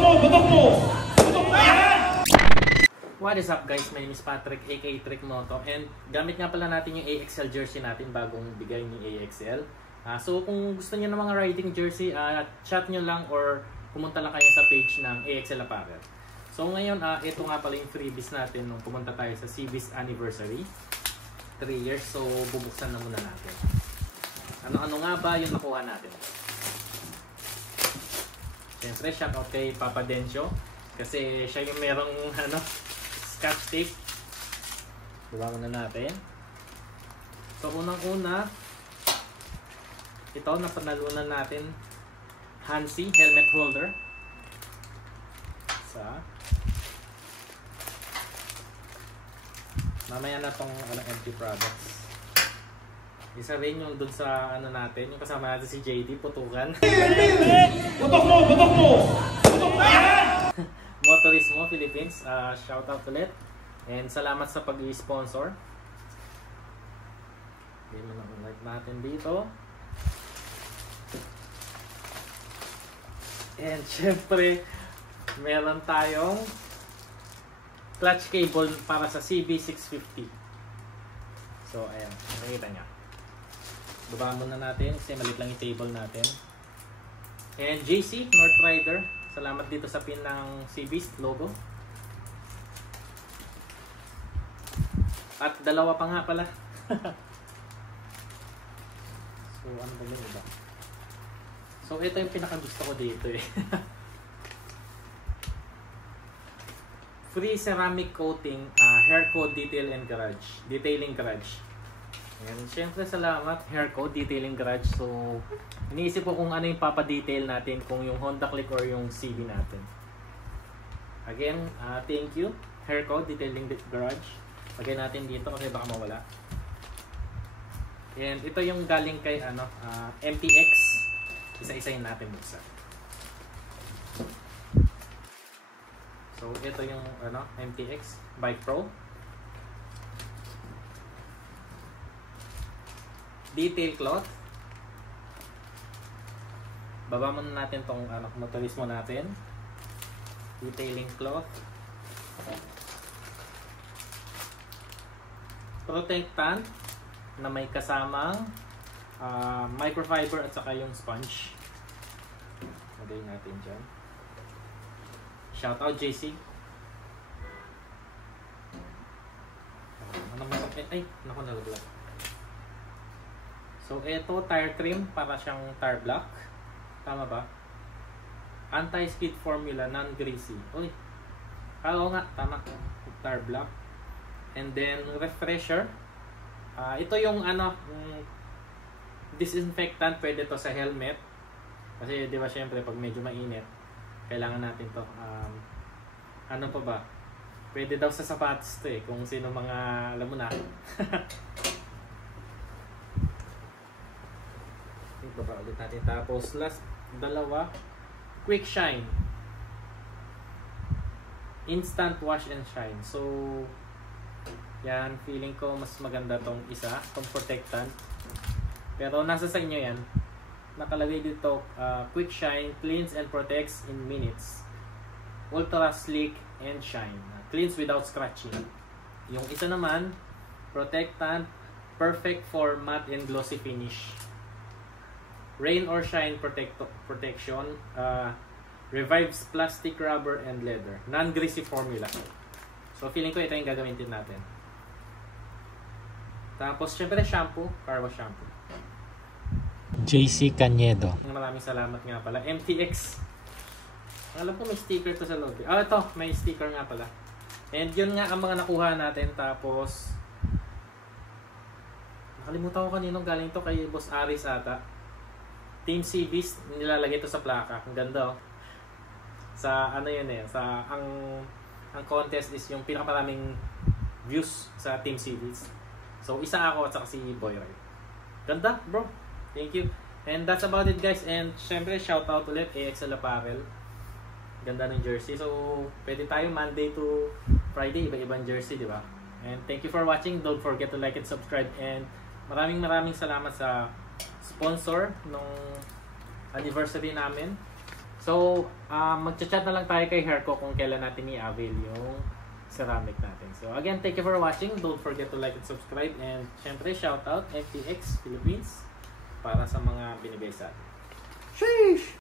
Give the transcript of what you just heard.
Butok mo! Butok mo yan! What is up guys? My name is Patrick aka Trick Moto and gamit nga pala natin yung AXL jersey natin bagong bigay ni AXL. So kung gusto niyo ng mga riding jersey, chat nyo lang or pumunta lang kayo sa page ng AXL Apparel. So ngayon, ito nga pala yung freebies natin nung pumunta tayo sa CB's anniversary. 3 years, so bubuksan na muna natin. Ano-ano nga ba yung nakuha natin? Siyempre, shoutout kay Papa Dencio kasi siya yung merong scotch tape. Diba muna natin. So unang-una, ito napanalunan natin Hansi helmet holder. Mamaya na tong empty products. Isa rin yung dun sa natin, yung kasama natin si JD, putukan. Butok mo! Butok mo! Butok mo yan! Motorismo Philippines, shout out ulit. And salamat sa pag-i-sponsor. Hindi mo na like natin dito. And syempre, meron tayong clutch cable para sa CB650. So, ayan. Nakikita nyo. Baba muna natin kasi maliit lang yung table natin. And JC, North Rider. Salamat dito sa pin ng CB's logo. At dalawa pa nga pala. So, ano ba yung iba? So, ito yung pinakagusto ko dito eh. Free ceramic coating, hair coat detail and garage. Detailing garage. And syempre salamat, hair coat detailing garage. So, iniisip ko kung ano yung papadetail natin, kung yung Honda Click or yung CB natin. Again, thank you, hair coat detailing garage. Lagay natin dito kasi baka mawala. And ito yung galing kay MTX. Isa-isayin natin buksan. So, ito yung MTX Bike Pro. Detail cloth. Baba muna natin tong motorismo natin. Detailing cloth. Protectant na may kasamang microfiber at saka yung sponge. Lagay natin dyan. Shoutout JC. Ay, naku, nalaglag. So, ito, tire trim para siyang tire block. Tama ba? Anti-skid formula, non-greasy. Uy. Oo nga, tama. Tire block. And then, refresher. Ito yung disinfectant. Pwede to sa helmet. Kasi, di ba, syempre, pag medyo mainit, kailangan natin to. Ano pa ba? Pwede daw sa sapatos to eh. Kung sino mga, alam mo na. Ito ba ulit natin. Tapos last, dalawa. Quick shine. Instant wash and shine. So, yan. Feeling ko mas maganda tong isa. Tong protectant. Pero nasa sa inyo yan. Nakalagay dito, quick shine, cleans and protects in minutes. Ultra sleek and shine. Cleans without scratching. Yung isa naman, protectant, perfect for matte and glossy finish. Rain or shine protection. Revives plastic, rubber, and leather. Non-greasy formula. So, feeling ko ito yung gagamitin natin. Tapos, syempre, shampoo. Car wash shampoo. JC Canedo. Maraming salamat nga pala. MTX. Alam ko may sticker to sa loob. Ito. May sticker nga pala. And yun nga ang mga nakuha natin. Tapos, nakalimutan ko kaninong galing to kay Boss Aris ata. Team CB's, nilalagay to sa plaka. Ang ganda oh. Sa yun eh. Ang contest is yung pinakamaraming views sa Team CB's. So, isa ako at saka si Boy Roy. Ganda bro. Thank you. And that's about it guys. And syempre shoutout ulit AXL Apparel. Ganda ng jersey. So pwede tayo Monday to Friday iba-ibang jersey, di ba? And thank you for watching. Don't forget to like and subscribe. And maraming salamat sa sponsor nung anniversary namin. So, magchat-chat na lang tayo kay Herco kung kailan natin i-avail yung ceramic natin. So, again, thank you for watching. Don't forget to like and subscribe. And, syempre, shoutout FTX Philippines para sa mga binigay sa atin. Sheesh!